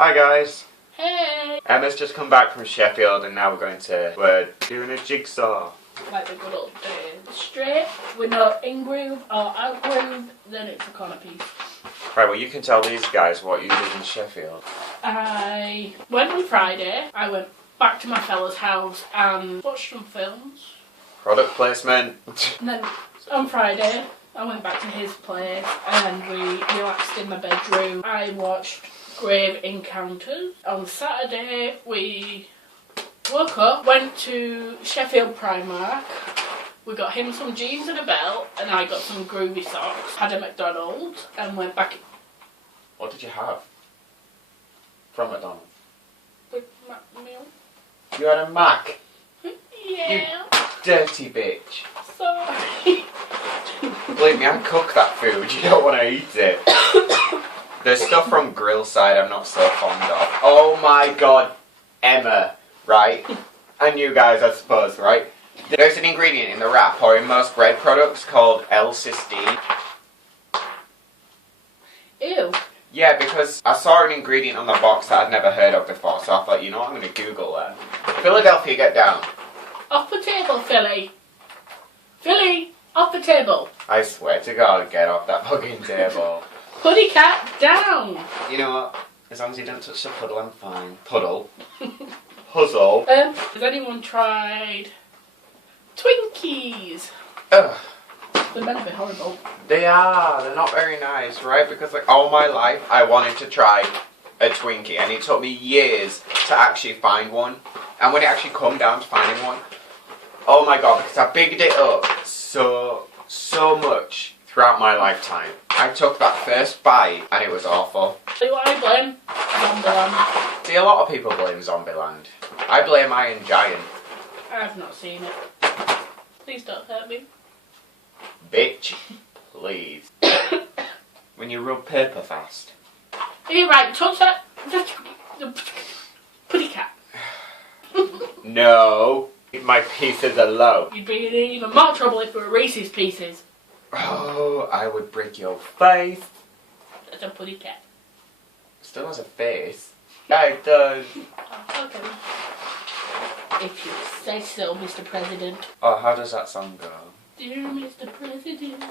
Hi guys. Hey! Emma's just come back from Sheffield and now we're doing a jigsaw. Like the good old days. Straight, with no in-groove or out-groove, then it's a corner piece. Right, well you can tell these guys what you did in Sheffield. I went on Friday, I went back to my fella's house and watched some films. Product placement. And then on Friday, I went back to his place and we relaxed in my bedroom. I watched Grave Encounters. On Saturday, we woke up, went to Sheffield Primark. We got him some jeans and a belt, and I got some groovy socks. Had a McDonald's and went back. What did you have? From McDonald's? With my meal. You had a Mac? Yeah. You dirty bitch. Sorry. Believe me, I cook that food. You don't want to eat it. There's stuff from Grillside I'm not so fond of. Oh my god, Emma, right? And you guys, I suppose, right? There's an ingredient in the wrap or in most bread products called L-cysteine. Ew. Yeah, because I saw an ingredient on the box that I'd never heard of before, so I thought, you know what, I'm going to Google that. Philadelphia, get down. Off the table, Philly. Philly, off the table. I swear to God, get off that fucking table. Putty cat down. You know what? As long as you don't touch the puddle, I'm fine. Puddle. Puzzle. Has anyone tried Twinkies? Ugh. They're meant to be horrible. They are. They're not very nice, right? Because like all my life, I wanted to try a Twinkie, and it took me years to actually find one. And when it actually come down to finding one, oh my god, because I bigged it up so much throughout my lifetime. I took that first bite, and it was awful. See what I blame? Zombieland. See, a lot of people blame Zombieland. I blame Iron Giant. I've not seen it. Please don't hurt me. Bitch, please. When you rub paper fast. You're right, touch that. Putty cat. No. Leave my pieces alone. You'd be in even more trouble if it were Reese's Pieces. Oh, I would break your face. That's a putty cat. Still has a face. Yeah, it does. Oh, okay. If you say so, Mr. President. Oh, how does that song go? Dear Mr. President.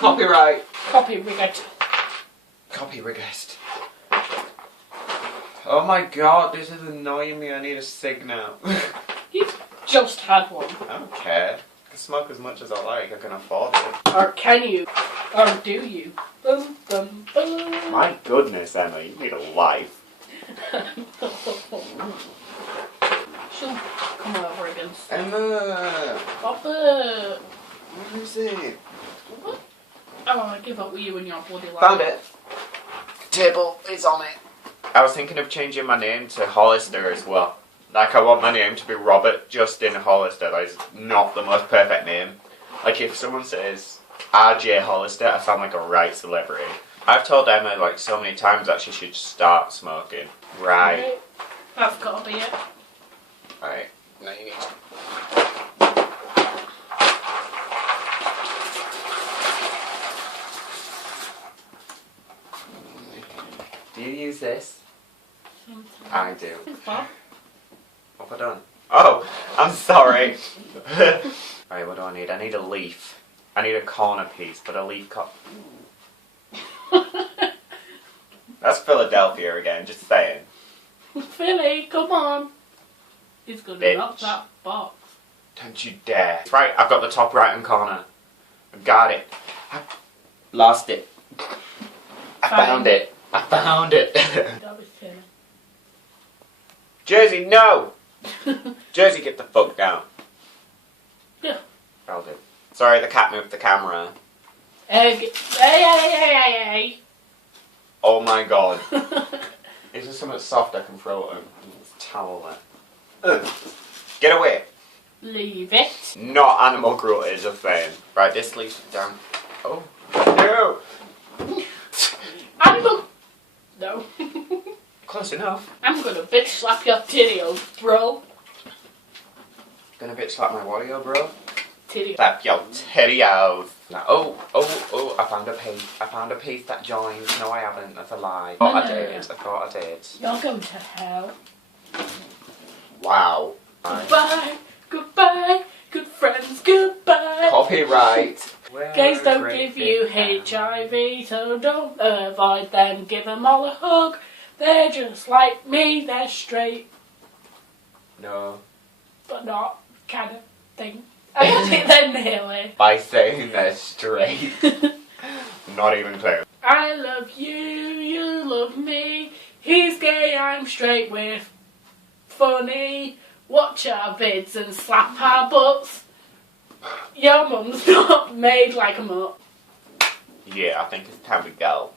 Copyright. Copyright. Copyright. Oh my god, this is annoying me. I need a cig now. You've just had one. I don't care. I can smoke as much as I like. I can afford it. Or can you? Or do you? Bum, bum, bum. My goodness, Emma, you need a life. She'll come over again. Emma! Stop it. Where is it? What? I want to give up with you and your bloody life. Found it. Table is on it. I was thinking of changing my name to Hollister as well. Like, I want my name to be Robert Justin Hollister. That is not the most perfect name. Like, if someone says RJ Hollister, I sound like a right celebrity. I've told Emma, like, so many times that she should start smoking. Right. That's got to be it. Right. Now you need to... Do you use this? Sometimes. I do. Bob? What have I done? Oh, I'm sorry. Right, what do I need? I need a leaf. I need a corner piece, but a leaf That's Philadelphia again, just saying. Philly, come on. He's going to knock that box. Don't you dare. Right, I've got the top right hand corner. I've got it. I lost it. I found it. I found it. That was Philly. Jersey, no! Jersey, get the fuck down. Yeah. I'll do. Sorry, the cat moved the camera. Hey. Oh my god. Is there something soft I can throw at him? There's a towel there. Get away. Leave it. Not animal cruelty, just saying. Right, this leaves down. Oh. No! Animal. No. Close enough. I'm gonna bitch slap your titty-os, bro. Gonna bitch slap my wario, bro? Titty. Slap your titty-os. Like, oh, I found a piece. I found a piece that joins. No, I haven't. That's a lie. I thought I did. You're going to hell. Wow. Goodbye, goodbye, good friends, goodbye. Copyright. Gays don't give you HIV, so don't avoid them. Give them all a hug. They're just like me, they're straight. No. But not kind of thing. I don't think they're nearly. By saying they're straight. Not even close. I love you, you love me. He's gay, I'm straight, we're funny. Watch our vids and slap our butts. Your mum's not made like a mutt. Yeah, I think it's time to go.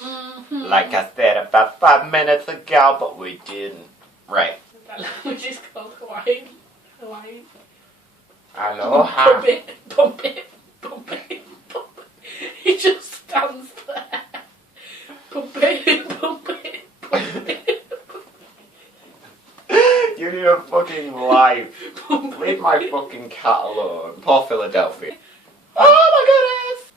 Mm-hmm. Like I said about 5 minutes ago, but we didn't. Right. That language is called Hawaiian. Hawaiian. Aloha. Pump it, pump it, pump it, pump it. He just stands there. Pump it, pump it, pump it. You need a fucking life. Leave my fucking cat alone. Poor Philadelphia. Oh my goodness!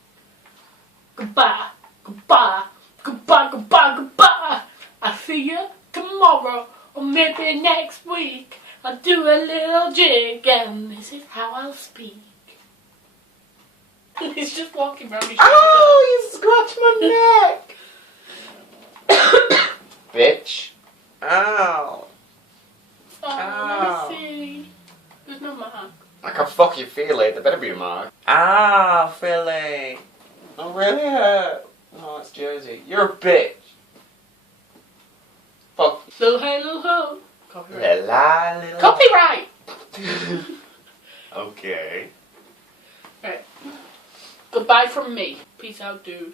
Goodbye, goodbye, goodbye, goodbye, goodbye. I'll see you tomorrow or maybe next week. I'll do a little jig and this is how I'll speak. He's just walking around his shoulder. Oh, you scratched my neck! Bitch. Ow. Oh, let me see. There's no mark. I can fuck you feel it. There better be a mark. Ah, Philly. Oh, really hurt. Oh, it's Jersey. You're a bitch. Fuck. Little hey, little ho. Copyright. Little. Copyright! Okay. Right. Goodbye from me. Peace out, dude.